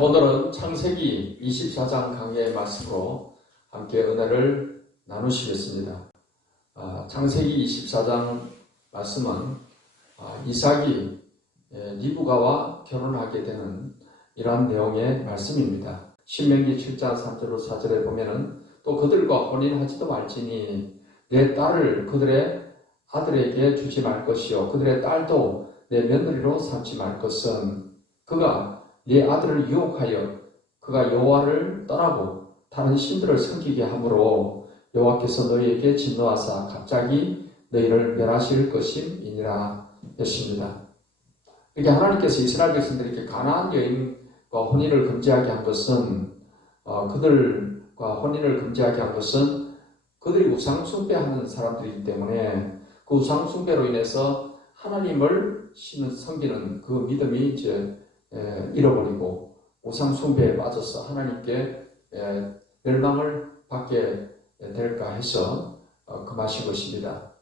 오늘은 창세기 24장 강해의 말씀으로 함께 은혜를 나누시겠습니다. 창세기 24장 말씀은 이삭이 리브가와 결혼하게 되는 이러한 내용의 말씀입니다. 신명기 7장 3절로 4절에 보면은 또 그들과 혼인하지도 말지니 내 딸을 그들의 아들에게 주지 말 것이요 그들의 딸도 내 며느리로 삼지 말 것은 그가 네 아들을 유혹하여 그가 여호와를 떠나고 다른 신들을 섬기게 하므로 여호와께서 너희에게 진노하사 갑자기 너희를 멸하실 것임이니라 했습니다. 이렇게 하나님께서 이스라엘 백성들에게 가나안 여인과 혼인을 금지하게 한 것은 그들과 혼인을 금지하게 한 것은 그들이 우상 숭배하는 사람들이기 때문에 그 우상 숭배로 인해서 하나님을 섬기는 그 믿음이 이제 잃어버리고 우상 숭배에 빠져서 하나님께 멸망을 받게 될까 해서 금하신 것입니다.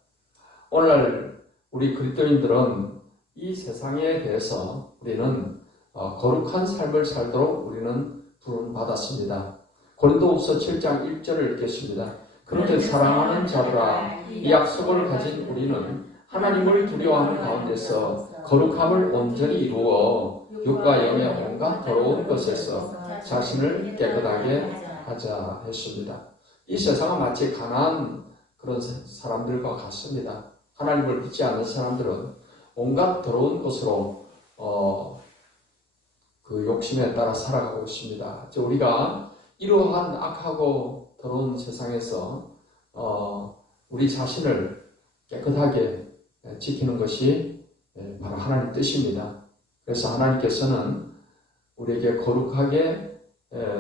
오늘날 우리 그리스도인들은 이 세상에 대해서 우리는 거룩한 삶을 살도록 우리는 부름받았습니다. 고린도후서 7장 1절을 읽겠습니다. 그런데 사랑하는 자들아 이 약속을 가진 우리는 하나님을 두려워하는 가운데서 거룩함을 온전히 이루어 육과 영의 온갖 더러운 것에서 자신을 깨끗하게 하자 했습니다. 이 세상은 마치 가난한 그런 사람들과 같습니다. 하나님을 믿지 않는 사람들은 온갖 더러운 것으로 그 욕심에 따라 살아가고 있습니다. 우리가 이러한 악하고 더러운 세상에서 우리 자신을 깨끗하게 지키는 것이 바로 하나님 뜻입니다. 그래서 하나님께서는 우리에게 거룩하게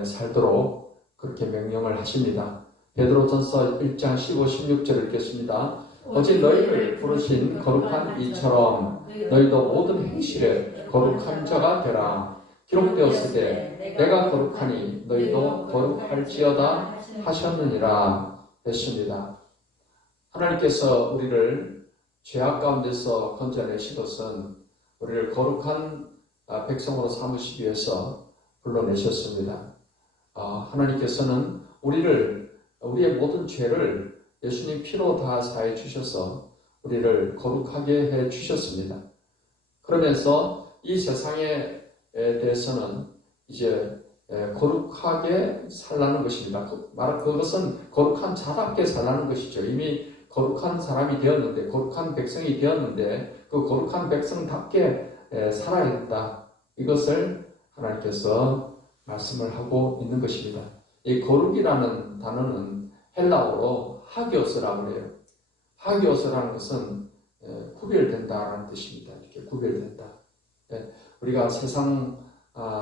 살도록 그렇게 명령을 하십니다. 베드로전서 1장 15, 16절을 읽겠습니다. 오직 너희를 부르신 거룩한 이처럼 너희도 모든 행실에 거룩한 자가 되라. 기록되었을 때 내가 거룩하니 너희도 거룩할지어다 하셨느니라 했습니다. 하나님께서 우리를 죄악 가운데서 건져내신 것은 우리를 거룩한 백성으로 삼으시기 위해서 불러내셨습니다. 하나님께서는 우리의 모든 죄를 예수님 피로 다 사해 주셔서 우리를 거룩하게 해 주셨습니다. 그러면서 이 세상에 대해서는 이제 거룩하게 살라는 것입니다. 그것은 거룩한 자답게 살라는 것이죠. 이미 거룩한 사람이 되었는데, 거룩한 백성이 되었는데, 그 거룩한 백성답게 살아야 된다. 이것을 하나님께서 말씀을 하고 있는 것입니다. 이 거룩이라는 단어는 헬라어로 하기오스라고 해요. 하기오스라는 것은 구별된다라는 뜻입니다. 이렇게 구별된다. 우리가 세상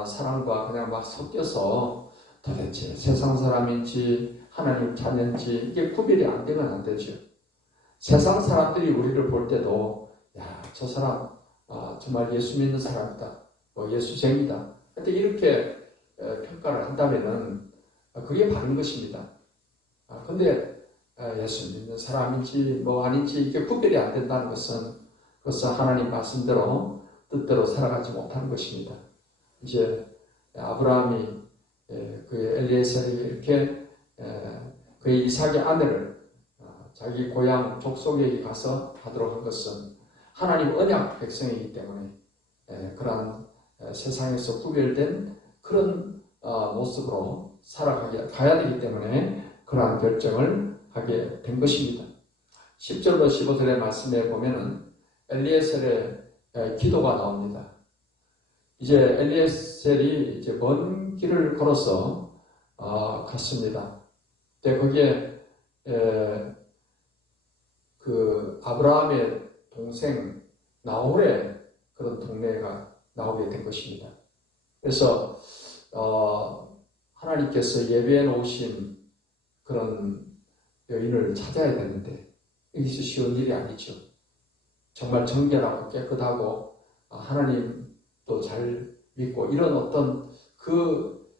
사람과 그냥 막 섞여서 도대체 세상 사람인지 하나님 자녀인지 이게 구별이 안 되면 안 되죠. 세상 사람들이 우리를 볼 때도 저 사람 정말 예수 믿는 사람이다. 예수쟁이다. 근데 이렇게 평가를 한다면은 그게 바른 것입니다. 근데 예수 믿는 사람인지 아닌지 이게 구별이 안 된다는 것은 하나님 말씀대로 뜻대로 살아가지 못하는 것입니다. 이제 아브라함이 그의 엘리에셀이 이렇게 그의 이삭의 아내를 자기 고향 족속에 가서 하도록 한 것은 하나님 언약 백성이기 때문에 그러한 세상에서 구별된 그런 모습으로 살아가야 되기 때문에 그러한 결정을 하게 된 것입니다. 10절로 15절의 말씀에 보면은 엘리에셀의 기도가 나옵니다. 이제 엘리에셀이 이제 먼 길을 걸어서 갔습니다. 근데 거기에 그 아브라함의 동생 나홀의 그런 동네가 나오게 된 것입니다. 그래서 하나님께서 예배해 놓으신 그런 여인을 찾아야 되는데 이것이 쉬운 일이 아니죠. 정말 정결하고 깨끗하고 하나님도 잘 믿고 이런 어떤 그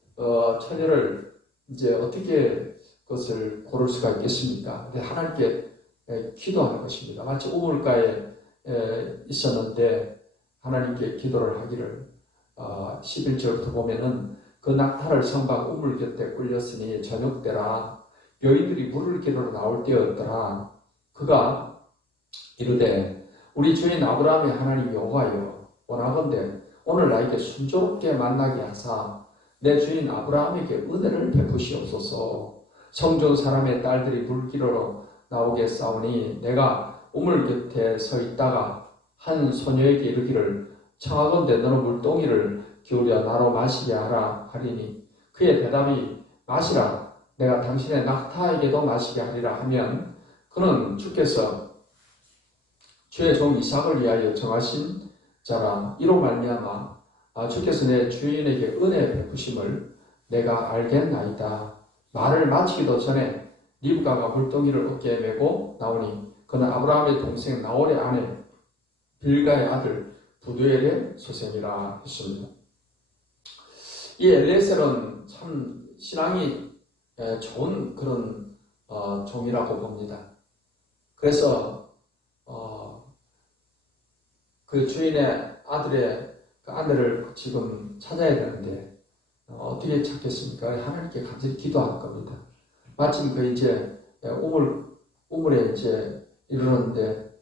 처녀를 이제 어떻게 그것을 고를 수가 있겠습니까? 근데 하나님께 기도하는 것입니다. 마치 우물가에 있었는데 하나님께 기도를 하기를 11절부터 보면은 그 낙타를 성박 우물 곁에 꿀렸으니 저녁 때라. 여인들이 물을 기르러 나올 때였더라. 그가 이르되 우리 주인 아브라함의 하나님 여호와여, 원하건대 오늘 나에게 순조롭게 만나게 하사 내 주인 아브라함에게 은혜를 베푸시옵소서. 성전 사람의 딸들이 물 기르러 나오겠사오니 내가 우물 곁에 서 있다가 한 소녀에게 이르기를 청하건대 너는 물동이를 기울여 나로 마시게 하라 하리니 그의 대답이 마시라, 내가 당신의 낙타에게도 마시게 하리라 하면 그는 주께서 주의 종 이삭을 위하여 정하신 자라. 이로 말미암아 주께서 내 주인에게 은혜 베푸심을 내가 알겠나이다. 말을 마치기도 전에 리브가가 물동이를 어깨에 메고 나오니 그는 아브라함의 동생 나홀의 아내 빌가의 아들 부두엘의 소생이라 했습니다. 이 엘리에셀은 참 신앙이 좋은 그런 종이라고 봅니다. 그래서 그 주인의 아들의 그 아내를 지금 찾아야 되는데 어떻게 찾겠습니까? 하나님께 간절히 기도할 겁니다. 마침 그 이제 우물에 이제 이르렀는데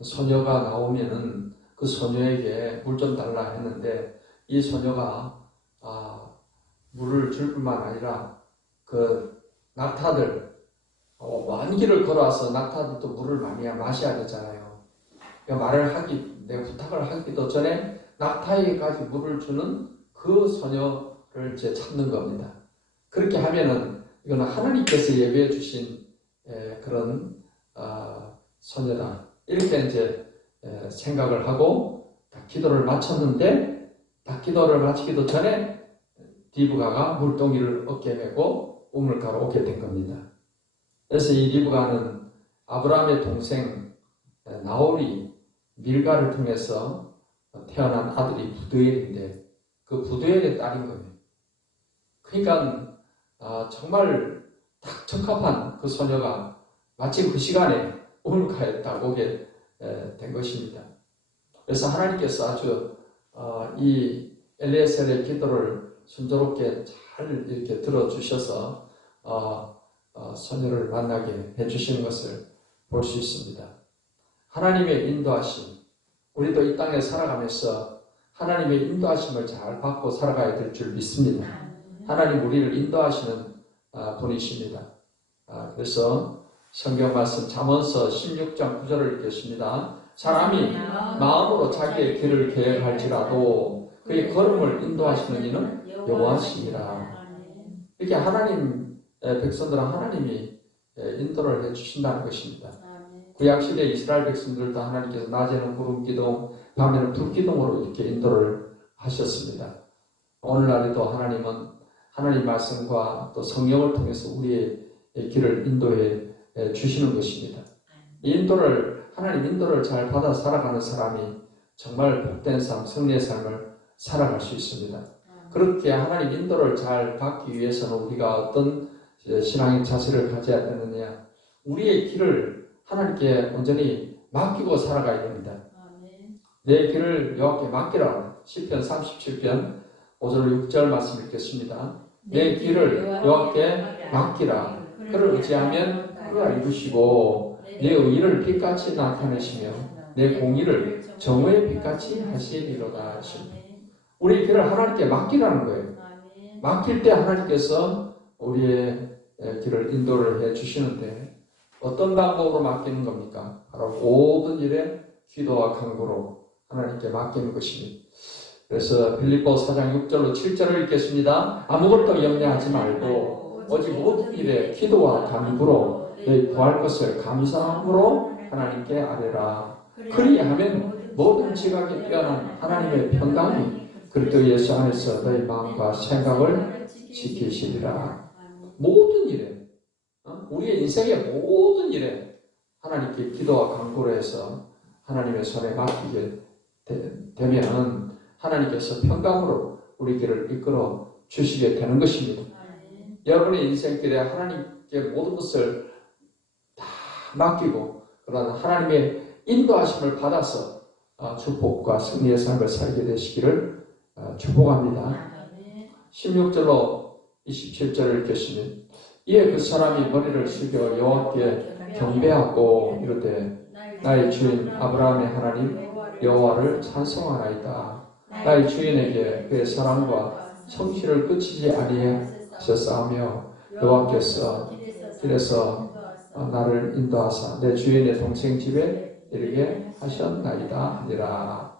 소녀가 나오면은 그 소녀에게 물 좀 달라 했는데 이 소녀가 물을 줄 뿐만 아니라 그 낙타들 먼 길을 걸어와서 낙타들도 물을 많이 마셔야 되잖아요. 내 부탁을 하기도 전에 낙타에게까지 물을 주는 그 소녀를 이제 찾는 겁니다. 그렇게 하면은 이거는 하나님께서 예배해 주신 그런 소녀다. 이렇게 이제 생각을 하고 딱 기도를 마쳤는데 딱 기도를 마치기도 전에 리브가가 물동이를 어깨에 메고 우물가로 오게 된 겁니다. 그래서 이 리브가는 아브라함의 동생 나홀이 밀가를 통해서 태어난 아들이 부두엘인데 그 부두엘의 딸인 거예요. 그러니까 정말 딱 적합한 그 소녀가 마침 그 시간에 우물가에 딱 오게 된 것입니다. 그래서 하나님께서 아주 이 엘리에셀의 기도를 순조롭게 잘 이렇게 들어주셔서 소녀를 만나게 해주시는 것을 볼 수 있습니다. 하나님의 인도하심, 우리도 이 땅에 살아가면서 하나님의 인도하심을 잘 받고 살아가야 될 줄 믿습니다. 하나님 우리를 인도하시는 분이십니다. 그래서 성경 말씀 잠언서 16장 9절을 읽겠습니다. 사람이 마음으로 자기의 길을 계획할지라도 그의 걸음을 인도하시는 이는 여호와시니라. 이렇게 하나님 백성들은 하나님이 인도를 해주신다는 것입니다. 구약시대 이스라엘 백성들도 하나님께서 낮에는 구름기둥, 밤에는 불기둥으로 이렇게 인도를 하셨습니다. 오늘날에도 하나님은 하나님 말씀과 또 성령을 통해서 우리의 길을 인도해 주시는 것입니다. 이 하나님 인도를 잘 받아 살아가는 사람이 정말 복된 삶, 승리의 삶을 살아갈 수 있습니다. 그렇게 하나님 인도를 잘 받기 위해서는 우리가 어떤 신앙의 자세를 가져야 되느냐, 우리의 길을 하나님께 온전히 맡기고 살아가야 됩니다. 내 길을 여호와께 맡기라. 시편 37편 5절 6절 말씀 읽겠습니다. 내 길을 여호와께 맡기라. 그를 의지하면 그가 이루시고 내 의를 빛같이 나타내시며 내 공의를 정오의 빛같이 하시리로다 하십니다. 우리 길을 하나님께 맡기라는 거예요. 맡길 때 하나님께서 우리의 길을 인도를 해 주시는데 어떤 방법으로 맡기는 겁니까? 바로 모든 일에 기도와 간구로 하나님께 맡기는 것입니다. 그래서 빌립보 4장 6절로 7절을 읽겠습니다. 아무것도 염려하지 말고 오직 모든 일에 기도와 간구로 너희 구할 것을 감사함으로 하나님께 아뢰라. 그리하면 모든 지각에 뛰어난 하나님의 평강이 그리스도 예수 안에서 너희 마음과 생각을 지키시리라. 모든 일에, 우리의 인생의 모든 일에 하나님께 기도와 간구를 해서 하나님의 손에 맡기게 되면 하나님께서 평강으로 우리 길을 이끌어 주시게 되는 것입니다. 여러분의 인생길에 하나님께 모든 것을 다 맡기고 그러나 하나님의 인도하심을 받아서 축복과 승리의 삶을 살게 되시기를 축복합니다. 16절로 27절을 읽겠으면 이에 그 사람이 머리를 숙여 여호와께 경배하고 이르되 나의 주인 아브라함의 하나님 여호와를 찬송하나이다. 나의 주인에게 그의 사랑과 성실을 끝이지 아니하셨사오며 여호와께서 길에서 나를 인도하사 내 주인의 동생 집에 이르게 하셨나이다 하니라.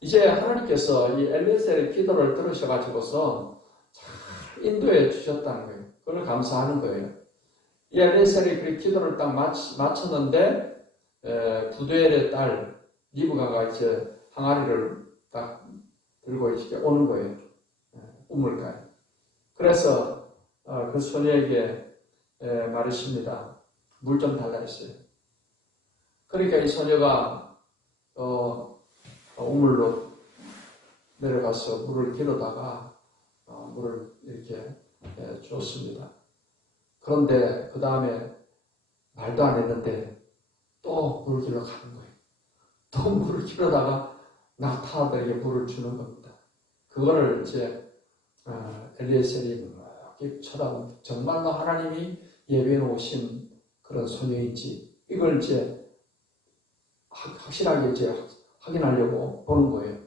이제 하나님께서 이 엘리에셀의 기도를 들으셔가지고서 잘 인도해 주셨다는 거예요. 그걸 감사하는 거예요. 이 엘리에셀이 그 기도를 딱 마쳤는데 부두엘의 딸 리브가가 이제 항아리를 딱 들고 이렇게 오는 거예요. 우물가에. 그래서 그 소녀에게 말했습니다. 물 좀 달라 했어요. 그러니까 이 소녀가 우물로 내려가서 물을 기르다가 물을 이렇게 줬습니다. 그런데 그 다음에 말도 안 했는데 또 물을 기르러 가는 거예요. 또 물을 기르다가 낙타들에게 물을 주는 겁니다. 그거를 이제 엘리에셀이 이렇게 쳐다보면 정말로 하나님이 예배해 오신 그런 소녀인지 이걸 이제 확실하게 이제 확인하려고 보는 거예요.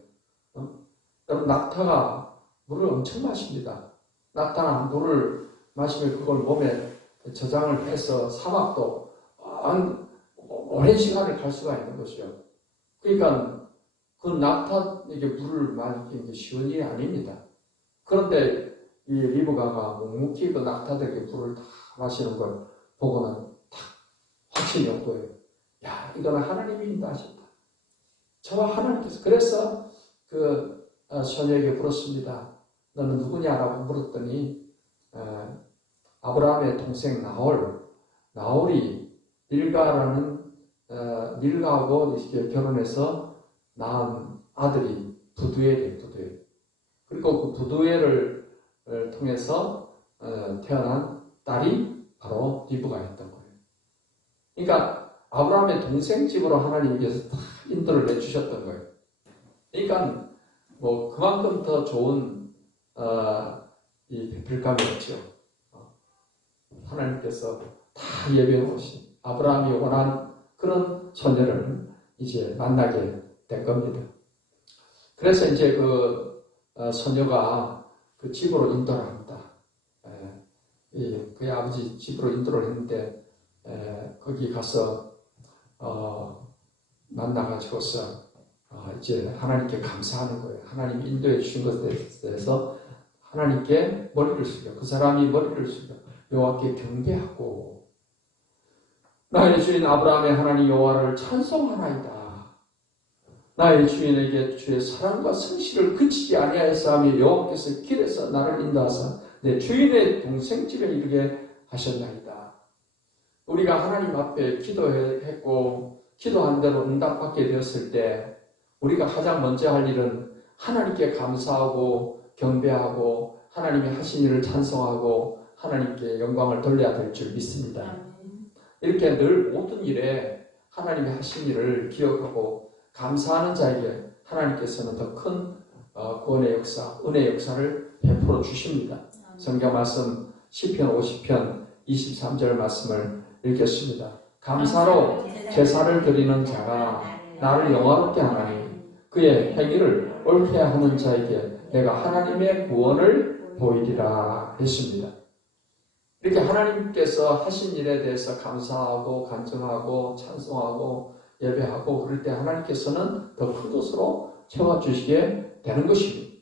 여러분 낙타가 물을 엄청 마십니다. 낙타는 물을 마시면 그걸 몸에 저장을 해서 사막도 오랜 시간을 갈 수가 있는 것이요. 그러니까 그 낙타에게 물을 마시는 게 쉬운 일이 아닙니다. 그런데 이 리브가가 묵묵히 그 낙타들에게 물을 다 마시는 걸 보고는 딱 확신이 온 거예요. 야, 이거는 하나님이 인도하셨다. 저와 하나님께서. 그래서 그 소녀에게 물었습니다. 너는 누구냐라고 물었더니 아브라함의 동생 나홀이 밀가하고 이렇게 결혼해서 낳은 아들이 부두엘이에요. 그리고 그 부두엘을 통해서 태어난 딸이 바로 리브가였던 거예요. 그러니까 아브라함의 동생 집으로 하나님께서 다 인도를 내주셨던 거예요. 그러니까 뭐 그만큼 더 좋은 이 베풀감이 없죠. 하나님께서 다 예배해 오신 아브라함이 원한 그런 소녀를 이제 만나게 된 겁니다. 그래서 이제 그 소녀가 그 집으로 인도를 합니다. 그의 아버지 집으로 인도를 했는데 거기 가서 만나가지고서 이제 하나님께 감사하는 거예요. 하나님이 인도해 주신 것에 대해서 하나님께 머리를 숙여 그 사람이 머리를 숙여 여호와께 경배하고 나의 주인 아브라함의 하나님 여호와를 찬송하나이다. 나의 주인에게 주의 사랑과 성실을 그치지 아니하였사오며 여호와께서 길에서 나를 인도하사 내 주인의 동생 집에 이르게 하셨나이다. 우리가 하나님 앞에 기도했고 기도한 대로 응답받게 되었을 때 우리가 가장 먼저 할 일은 하나님께 감사하고 경배하고 하나님이 하신 일을 찬송하고 하나님께 영광을 돌려야 될 줄 믿습니다. 이렇게 늘 모든 일에 하나님이 하신 일을 기억하고 감사하는 자에게 하나님께서는 더 큰 구원의 역사, 은혜의 역사를 베풀어 주십니다. 성경 말씀 시편 50편 23절 말씀을 읽겠습니다. 감사로 제사를 드리는 자가 나를 영화롭게 하나니 그의 행위를 옳게 하는 자에게 내가 하나님의 구원을 보이리라 했습니다. 이렇게 하나님께서 하신 일에 대해서 감사하고 간증하고 찬송하고 예배하고 그럴 때 하나님께서는 더 큰 것으로 채워주시게 되는 것입니다.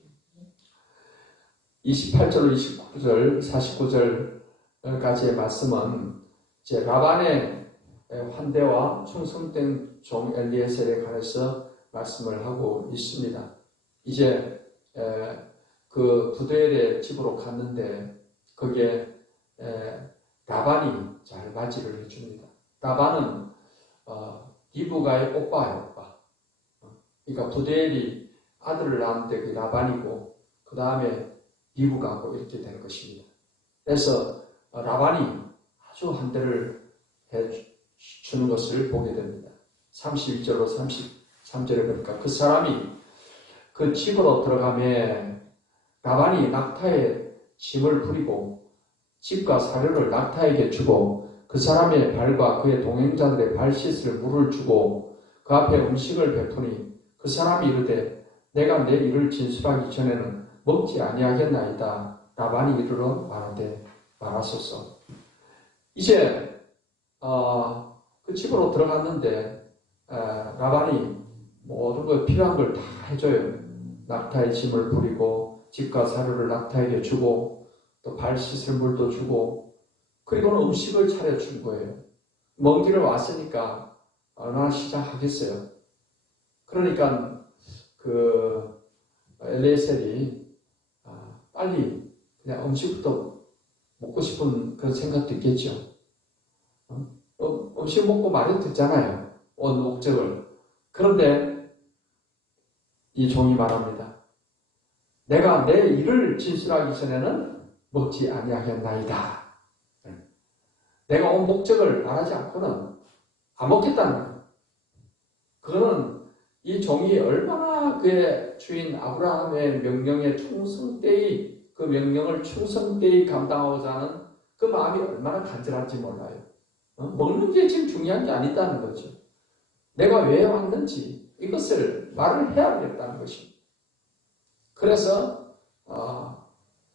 28절, 29절, 49절까지의 말씀은 이제 라반의 환대와 충성된 종 엘리에셀에 관해서 말씀을 하고 있습니다. 이제 그 부두엘의 집으로 갔는데 거기에 라반이 잘 맞이를 해줍니다. 라반은 리브가의 오빠예요, 오빠. 그러니까 부두엘이 아들을 낳았는데 그 라반이고 그 다음에 리브가고 이렇게 된 것입니다. 그래서 라반이 아주 환대를 해주는 것을 보게 됩니다. 31절로 33절에 보니까 그 사람이 그 집으로 들어가며 라반이 낙타에 짐을 부리고 집과 사료를 낙타에게 주고 그 사람의 발과 그의 동행자들의 발 씻을 물을 주고 그 앞에 음식을 베푸니 그 사람이 이르되 내가 내 일을 진술하기 전에는 먹지 아니하겠나이다. 라반이 이르러 말하되 말하소서. 이제 그 집으로 들어갔는데 라반이 모든 걸 필요한 걸 다 해줘요. 낙타의 짐을 부리고 집과 사료를 낙타에게 주고 또 발 씻을 물도 주고 그리고는 음식을 차려준 거예요. 먼 길을 왔으니까 얼마나 시장하겠어요. 그러니까 그 엘리에셀이 빨리 그냥 음식부터 먹고 싶은 그런 생각도 있겠죠. 음식 먹고 말이 듣잖아요. 온 목적을. 그런데 이 종이 말합니다. 내가 내 일을 진술하기 전에는 먹지 아니하겠나이다. 내가 온 목적을 말하지 않고는 안 먹겠다는 거예요. 그거는 이 종이 얼마나 그의 주인 아브라함의 명령에 충성되이 그 명령을 충성되이 감당하고자 하는 그 마음이 얼마나 간절한지 몰라요. 먹는 게 지금 중요한 게 아니다는 거죠. 내가 왜 왔는지 이것을 말을 해야겠다는 것입니다. 그래서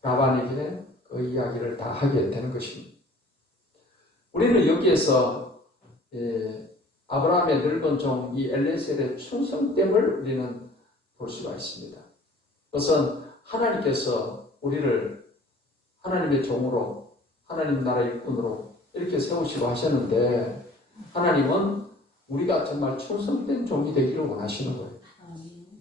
라반에게 그 이야기를 다 하게 되는 것입니다. 우리는 여기에서 아브라함의 늙은 종 이 엘리에셀의 충성됨을 우리는 볼 수가 있습니다. 그것은 하나님께서 우리를 하나님의 종으로 하나님 나라의 일꾼으로 이렇게 세우시고 하셨는데 하나님은 우리가 정말 충성된 종이 되기를 원하시는 거예요.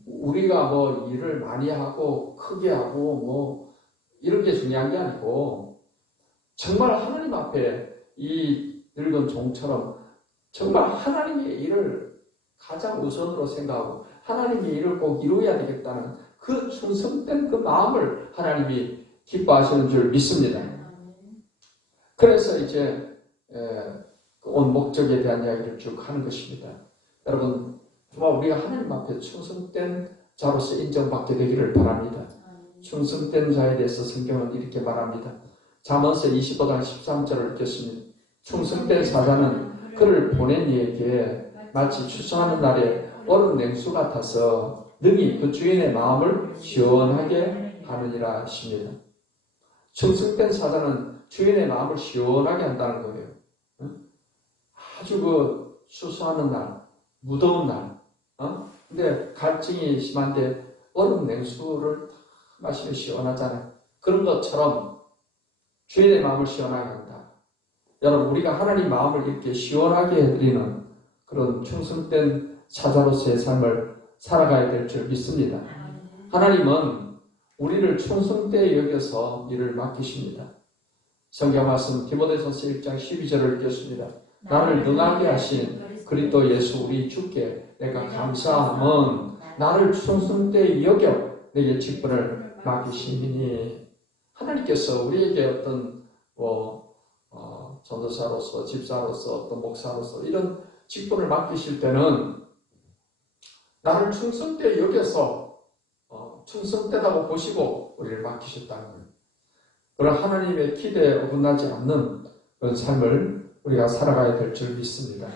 우리가 뭐 일을 많이 하고 크게 하고 뭐 이런 게 중요한 게 아니고 정말 하나님 앞에 이 늙은 종처럼 정말 하나님의 일을 가장 우선으로 생각하고 하나님의 일을 꼭 이루어야 되겠다는 그 충성된 그 마음을 하나님이 기뻐하시는 줄 믿습니다. 그래서 이제 온 목적에 대한 이야기를 쭉 하는 것입니다. 여러분 정말 우리가 하나님 앞에 충성된 자로서 인정받게 되기를 바랍니다. 충성된 자에 대해서 성경은 이렇게 말합니다. 잠언서 25장 13절을 읽겠습니다. 충성된 사자는 그를 보낸 이에게 마치 추수하는 날에 얼음 냉수 같아서 능히 그 주인의 마음을 시원하게 하느니라 하십니다. 충성된 사자는 주인의 마음을 시원하게 한다는 거예요. 아주 그 추수하는 날, 무더운 날, 근데 갈증이 심한데 얼음 냉수를 마시면 시원하잖아요. 그런 것처럼 주인의 마음을 시원하게 한다. 여러분 우리가 하나님 마음을 이렇게 시원하게 해드리는 그런 충성된 사자로서의 삶을 살아가야 될 줄 믿습니다. 하나님은 우리를 충성되이 여겨서 일을 맡기십니다. 성경 말씀 디모데전서 1장 12절을 읽겠습니다. 나를 능하게 하신 그리스도 예수 우리 주께 내가 감사함은 나를 충성되이 여겨 내게 직분을 맡기시니 하나님께서 우리에게 어떤 전도사로서 집사로서 어떤 목사로서 이런 직분을 맡기실 때는 나를 충성되이 여겨서 충성되다고 보시고 우리를 맡기셨다는 거예요. 그런 하나님의 기대에 어긋나지 않는 그런 삶을 우리가 살아가야 될 줄 믿습니다.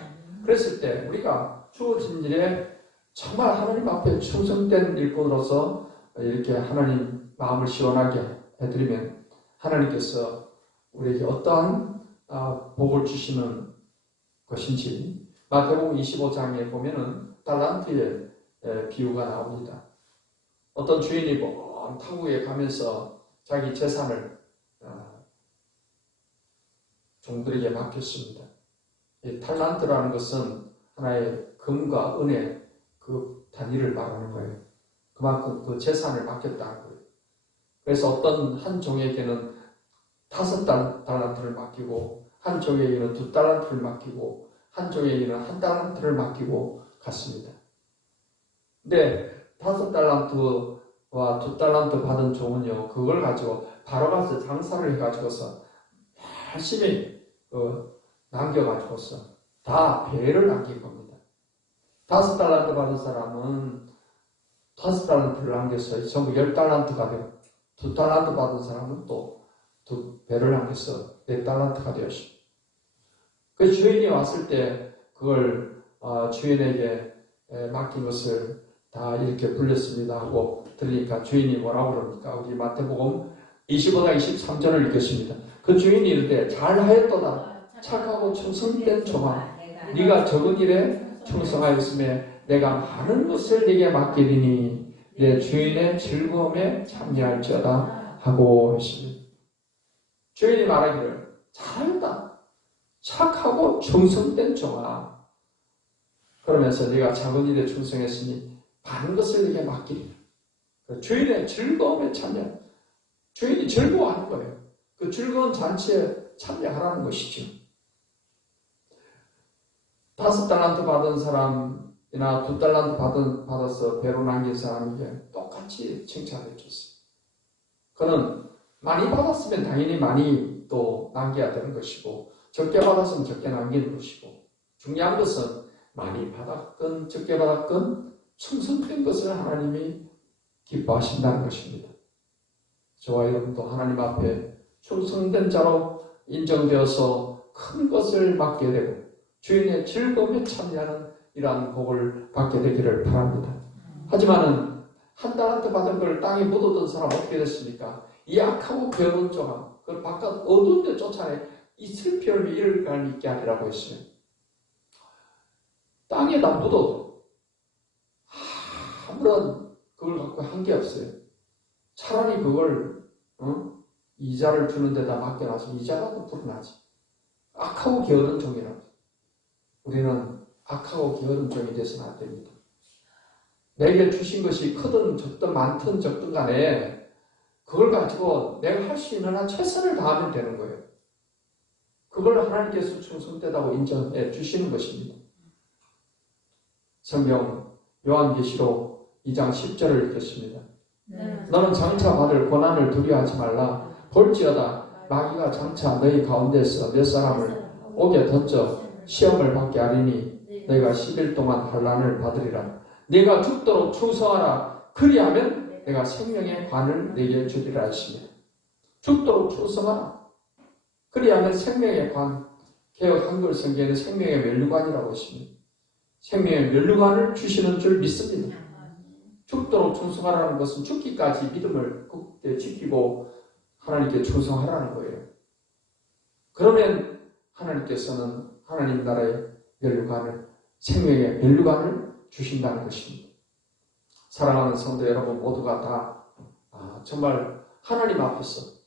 그랬을 때 우리가 주어진 일에 정말 하나님 앞에 충성된 일꾼으로서 이렇게 하나님 마음을 시원하게 해드리면 하나님께서 우리에게 어떠한 복을 주시는 것인지 마태복음 25장에 보면은 달란트의 비유가 나옵니다. 어떤 주인이 먼 타국에 가면서 자기 재산을 종들에게 맡겼습니다. 이 탈란트라는 것은 하나의 금과 은의 그 단위를 말하는 거예요. 그만큼 그 재산을 맡겼다는 거예요. 그래서 어떤 한 종에게는 5달란트를 맡기고 한 종에게는 2달란트를 맡기고 한 종에게는 1달란트를 맡기고 갔습니다. 근데 5달란트와 2달란트 받은 종은요, 그걸 가지고 바로 가서 장사를 해가지고서 열심히 남겨가지고서 다 배를 남긴 겁니다. 5달란트 받은 사람은 5달란트를 남겼어요. 전부 10달란트가 되고 2달란트 받은 사람은 또 2배를 남겨서 4달란트가 되었습니다. 그 주인이 왔을 때 그걸 주인에게 맡긴 것을 다 이렇게 불렸습니다 하고 들으니까 주인이 뭐라고 그럽니까? 우리 마태복음 25장 23절을 읽겠습니다. 그 주인이 이르되 잘하였도다 착하고 충성된 종아 네가 적은 일에 충성하였음에 내가 많은 것을 네게 맡기리니 내 주인의 즐거움에 참여할지어다 하고 했습니다. 주인이 말하기를 잘하였다 착하고 충성된 종아 그러면서 네가 작은 일에 충성했으니 많은 것을 네게 맡기리라. 주인의 즐거움에 참여 주인이 즐거워하는 거예요. 그 즐거운 잔치에 참여하라는 것이죠. 5달란트 받은 사람이나 2달란트 받아서 배로 남긴 사람에게 똑같이 칭찬해 줬어요. 그는 많이 받았으면 당연히 많이 또 남겨야 되는 것이고 적게 받았으면 적게 남기는 것이고 중요한 것은 많이 받았건 적게 받았건 충성된 것을 하나님이 기뻐하신다는 것입니다. 저와 여러분도 하나님 앞에 충성된 자로 인정되어서 큰 것을 맡게 되고 주인의 즐거움에 참여하는 이러한 복을 받게 되기를 바랍니다. 하지만은 1달란트 받은 걸 땅에 묻어둔 사람 어떻게 됐습니까? 이 악하고 게으른 종아 그걸 바깥 어두운 데 쫓아내 이 슬피 열매 이를 갈 있게 하리라고 했어요. 땅에다 묻어도 아무런 그걸 갖고 한 게 없어요. 차라리 그걸 이자를 주는 데다 맡겨놔서 이자라도 불어나지. 악하고 게으른 종이라고. 우리는 악하고 게으른 종이 돼서는 안 됩니다. 내게 주신 것이 크든 적든 많든 적든 간에 그걸 가지고 내가 할 수 있는 한 최선을 다하면 되는 거예요. 그걸 하나님께서 충성되다고 인정해 주시는 것입니다. 성경 요한계시록 2장 10절을 읽겠습니다. 너는 장차 받을 고난을 두려워하지 말라. 볼지어다 마귀가 장차 너희 가운데서 몇 사람을 옥에 던져 시험을 받게 하리니 너희가 10일 동안 환난을 받으리라. 네가 죽도록 충성하라. 그리하면 내가 생명의 관을 네게 주리라 하시며 죽도록 충성하라. 그리하면 생명의 관, 개역 한글 성경에는 생명의 면류관이라고 했습니다. 생명의 면류관을 주시는 줄 믿습니다. 죽도록 충성하라는 것은 죽기까지 믿음을 굳게 지키고 하나님께 충성하라는 거예요. 그러면 하나님께서는 하나님 나라의 면류관을, 생명의 면류관을 주신다는 것입니다. 사랑하는 성도 여러분 모두가 다 정말 하나님 앞에서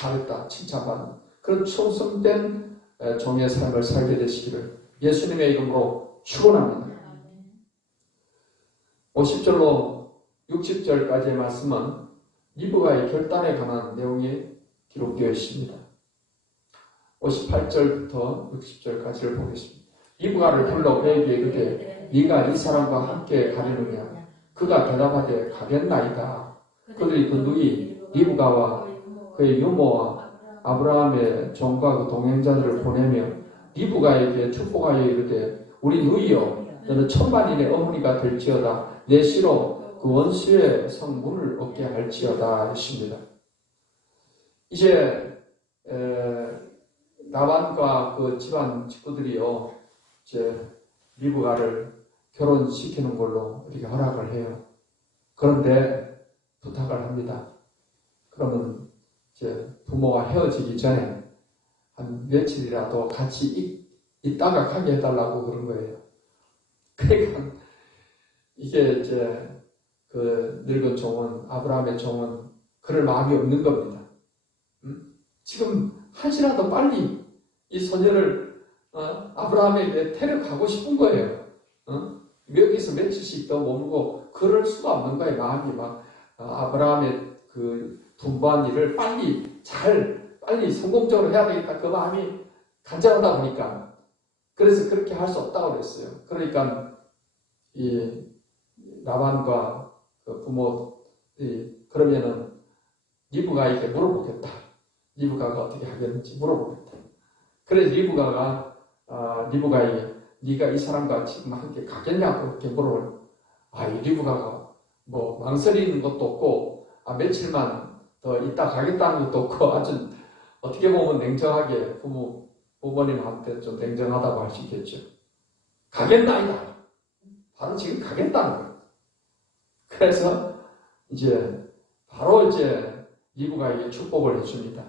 잘했다 칭찬받는 그런 충성된 종의 삶을 살게 되시기를 예수님의 이름으로 축원합니다. 50절로 60절까지의 말씀은 리브가의 결단에 관한 내용이 기록되어 있습니다. 58절부터 60절까지를 보겠습니다. 리브가를 불러 그에게 이르되 네가 이 사람과 함께 가려느냐? 그가 대답하되 가겠나이다. 그들이 그 누이 리브가와 그의 유모와 아브라함의 종과 그 동행자들을 보내며 리브가에게 축복하여 이르되 우리 누이여 너는 천만인의 어머니가 될지어다. 내 씨로 그 원수의 성문을 얻게 할지어다 했습니다. 이제 라반과 그 집안 식구들이요 이제 리브가를 결혼시키는 걸로 이렇게 허락을 해요. 그런데 부탁을 합니다. 그러면 이제 부모와 헤어지기 전에 한 며칠이라도 같이 있다가 가게 해달라고 그런 거예요. 그러니까 이게 이제 그 늙은 종은 아브라함의 종은 그럴 마음이 없는 겁니다. 지금 한시라도 빨리 이 소녀를 아브라함에게 데려가고 싶은 거예요. 여기서 며칠씩 더 머물고 그럴 수가 없는 거예요. 마음이 막 아브라함의 그 분부한 일을 빨리 성공적으로 해야 되겠다. 그 마음이 간절하다 보니까 그래서 그렇게 할 수 없다고 그랬어요. 그러니까 이 라반과 그 부모들이 그러면은 리브가에게 물어보겠다. 리브가가 어떻게 하겠는지 물어보겠다. 그래서 리브가에게 네가 이 사람과 지금 함께 가겠냐고 그렇게 물어보는. 이 리브가가 뭐 망설이는 것도 없고 며칠만 더 있다 가겠다는 것도 없고 아주 어떻게 보면 냉정하게 부모님한테 좀 냉정하다고 할 수 있겠죠. 가겠나이다. 바로 지금 가겠다는 거예요. 그래서 바로 리브가에게 축복을 해줍니다.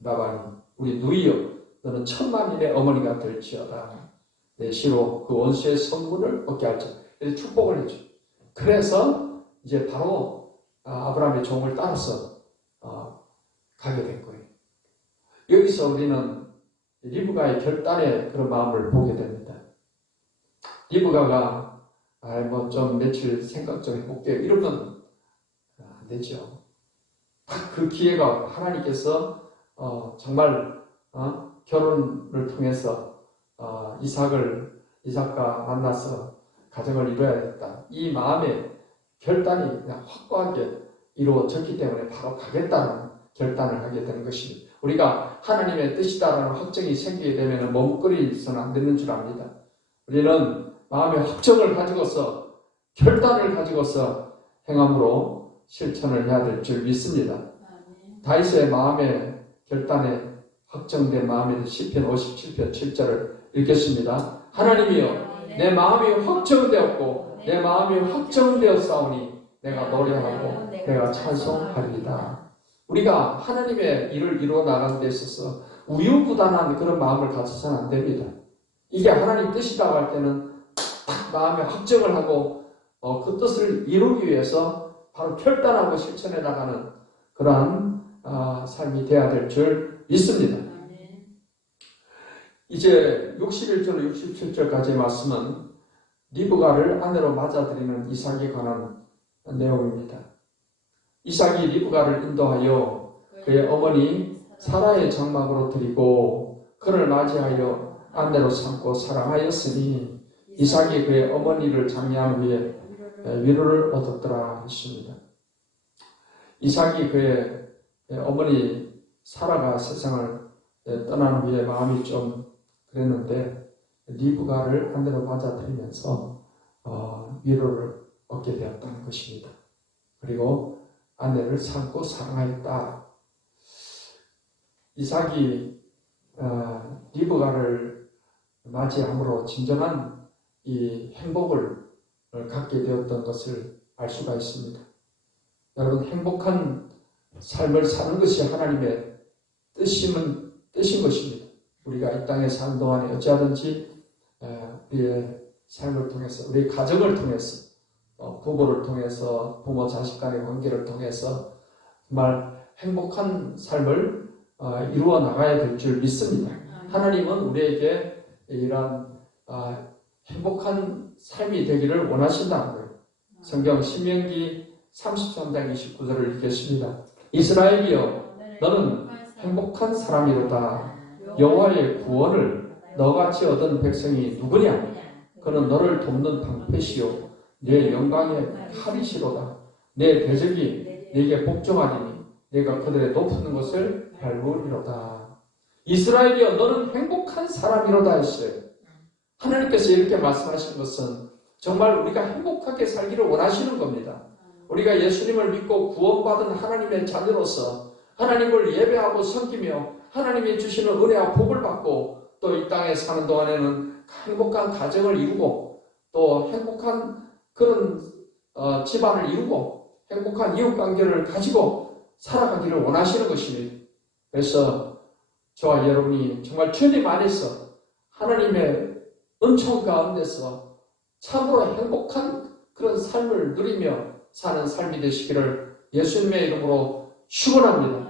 라반이 우리 누이여 너는 천만인의 어머니가 될지어다. 내 시로 그 원수의 성분을 얻게 할지어다. 이렇게 축복을 해줘. 그래서 바로 아브라함의 종을 따라서 가게 된 거예요. 여기서 우리는 리브가의 결단의 그런 마음을 보게 됩니다. 리브가가 좀 며칠 생각 좀 해볼게요. 이러면 안 되죠. 딱 그 기회가 하나님께서 정말 결혼을 통해서 이삭과 만나서 가정을 이루어야겠다. 이 마음의 결단이 그냥 확고하게 이루어졌기 때문에 바로 가겠다는 결단을 하게 되는 것입니다. 우리가 하나님의 뜻이다라는 확정이 생기게 되면 머뭇거리서는 안 되는 줄 압니다. 우리는 마음의 확정을 가지고서 결단을 가지고서 행함으로 실천을 해야 될 줄 믿습니다. 다윗의 마음의 결단에 확정된 마음의 시편 57편 7절을 읽겠습니다. 하나님이여 내 마음이 확정되었고 내 마음이 확정되었사오니 내가 노래하고 내가 찬송하리이다. 우리가 하나님의 일을 이루어 나가는 데 있어서 우유부단한 그런 마음을 가져서는 안 됩니다. 이게 하나님 뜻이라고 할 때는 딱 마음에 확정을 하고 그 뜻을 이루기 위해서 바로 결단하고 실천해 나가는 그러한 삶이 되어야 될 줄 믿습니다. 이제 61절 67절까지의 말씀은 리브가를 아내로 맞아들이는 이삭에 관한 내용입니다. 이삭이 리브가를 인도하여 그의 어머니 사라의 장막으로 들이고 그를 맞이하여 아내로 삼고 사랑하였으니 이삭이 그의 어머니를 장례한 후에 위로를 얻었더라 했습니다. 이삭이 그의 어머니 사라가 세상을 떠난 후에 마음이 좀 그랬는데 리브가를 아내로 맞아들이면서 위로를 얻게 되었다는 것입니다. 그리고 아내를 삼고 사랑하였다. 이삭이 리브가를 맞이함으로 진정한 이 행복을 갖게 되었던 것을 알 수가 있습니다. 여러분, 행복한 삶을 사는 것이 하나님의 뜻인 것입니다. 우리가 이 땅에 사는 동안에 어찌하든지 우리의 삶을 통해서, 우리 가정을 통해서, 부부를 통해서, 부모 자식 간의 관계를 통해서 정말 행복한 삶을 이루어 나가야 될 줄 믿습니다. 하나님은 우리에게 이러한 행복한 삶이 되기를 원하신다는 거예요. 성경 신명기 33장 29절을 읽겠습니다. 이스라엘이여 너는 행복한 사람이로다. 여호와의 구원을 너같이 얻은 백성이 누구냐? 그는 너를 돕는 방패시요 내 영광의 칼이시로다. 내 대적이 네게 복종하리니 네가 그들의 높은 곳을 밟으리로다. 이스라엘이여 너는 행복한 사람이로다 했어요. 하나님께서 이렇게 말씀하신 것은 정말 우리가 행복하게 살기를 원하시는 겁니다. 우리가 예수님을 믿고 구원받은 하나님의 자녀로서 하나님을 예배하고 섬기며 하나님이 주시는 은혜와 복을 받고 또 이 땅에 사는 동안에는 행복한 가정을 이루고 또 행복한 그런 집안을 이루고 행복한 이웃관계를 가지고 살아가기를 원하시는 것입니다. 그래서 저와 여러분이 정말 주님 안에서 하나님의 은총 가운데서 참으로 행복한 그런 삶을 누리며 사는 삶이 되시기를 예수님의 이름으로 축원합니다.